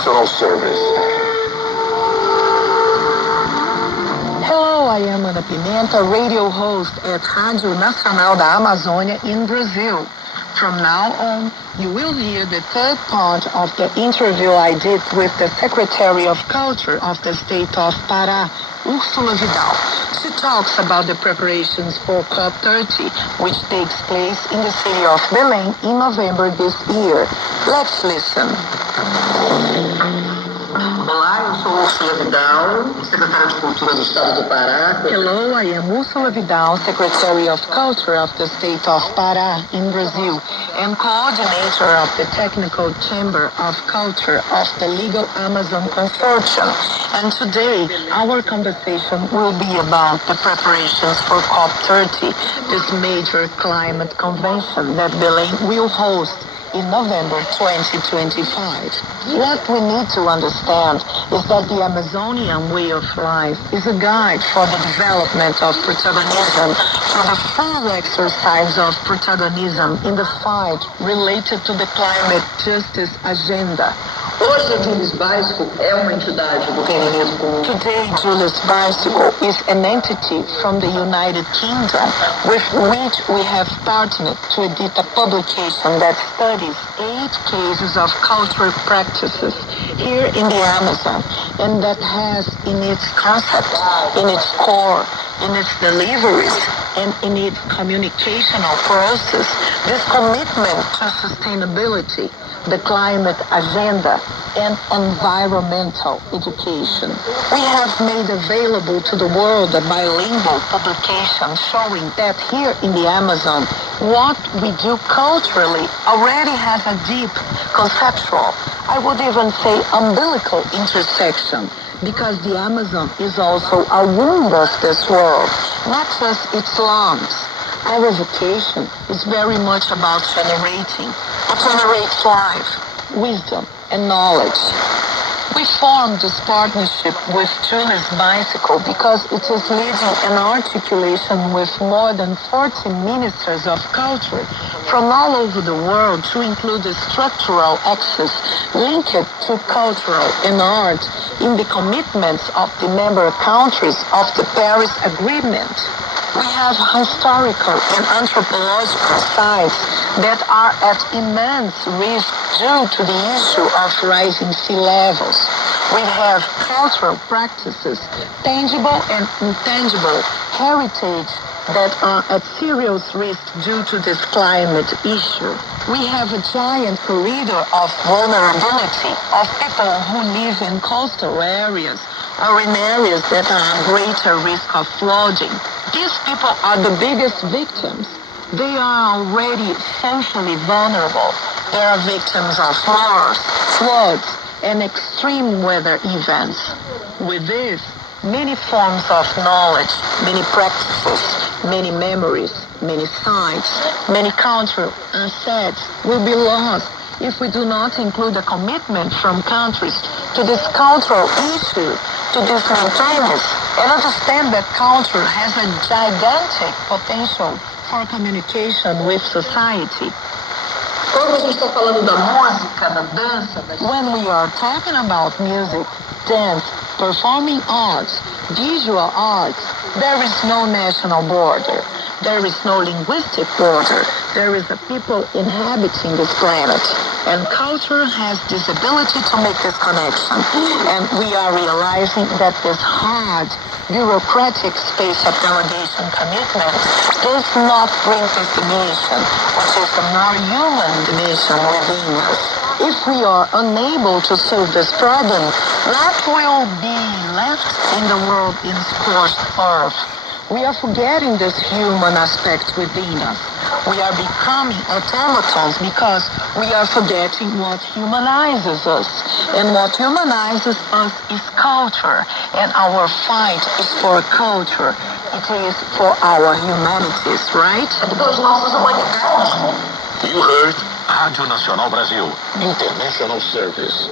International Service. Hello, I am Ana Pimenta, radio host at Rádio Nacional da Amazônia in Brazil. From now on, you will hear the third part of the interview I did with the Secretary of Culture of the state of Pará, Úrsula Vidal. She talks about the preparations for COP30, which takes place in the city of Belém in November this year. Let's listen. Olá, eu sou Úrsula Vidal, secretária de Cultura do Estado do Pará. Hello, I am Úrsula Vidal, Secretary of Culture of the state of Pará in Brazil and coordinator of the Technical Chamber of Culture of the Legal Amazon Consortium. And today, our conversation will be about the preparations for COP30, this major climate convention that Belém will host in November 2025. What we need to understand is that the Amazonian way of life is a guide for the development of protagonism, for the full exercise of protagonism in the fight related to the climate justice agenda. Hoje, a Julius Bicycle é uma entidade do Reino Unido comum. Today, Julius Bicycle is an entity from the United Kingdom with which we have partnered to edit a publication that studies 8 cases of cultural practices here in the Amazon, and that has in its concept, in its core, in its deliveries, and in its communicational process, this commitment to sustainability, the climate agenda, and environmental education. We have made available to the world a bilingual publication showing that here in the Amazon, what we do culturally already has a deep conceptual, I would even say umbilical intersection, because the Amazon is also a womb of this world, not just its lungs. Our vocation is very much about generating life, wisdom, and knowledge. We formed this partnership with Julius Bicycle because it is leading an articulation with more than 40 ministers of culture from all over the world to include the structural axis linked to cultural and art in the commitments of the member countries of the Paris Agreement. We have historical and anthropological sites that are at immense risk due to the issue of rising sea levels. We have cultural practices, tangible and intangible heritage that are at serious risk due to this climate issue. We have a giant corridor of vulnerability of people who live in coastal areas or in areas that are at greater risk of flooding. These people are the biggest victims. They are already socially vulnerable. They are victims of wars, floods, and extreme weather events. With this, many forms of knowledge, many practices, many memories, many sites, many cultural assets will be lost if we do not include a commitment from countries to this cultural issue, to this maintenance, and understand that culture has a gigantic potential for communication with society. Quando a gente está falando da música, da dança, When we are talking about music, dance, performing arts, visual arts, there is no national border. There is no linguistic border. There is a people inhabiting this planet. And culture has this ability to make this connection. And we are realizing that this hard, bureaucratic space of delegation commitment does not bring this dimension, which is the more human dimension within us. If we are unable to solve this problem, what will be left in the world in scorched earth? We are forgetting this human aspect within us. We are becoming automatons because we are forgetting what humanizes us. And what humanizes us is culture. And our fight is for culture. It is for our humanities, right? You heard Rádio Nacional Brasil, International Service.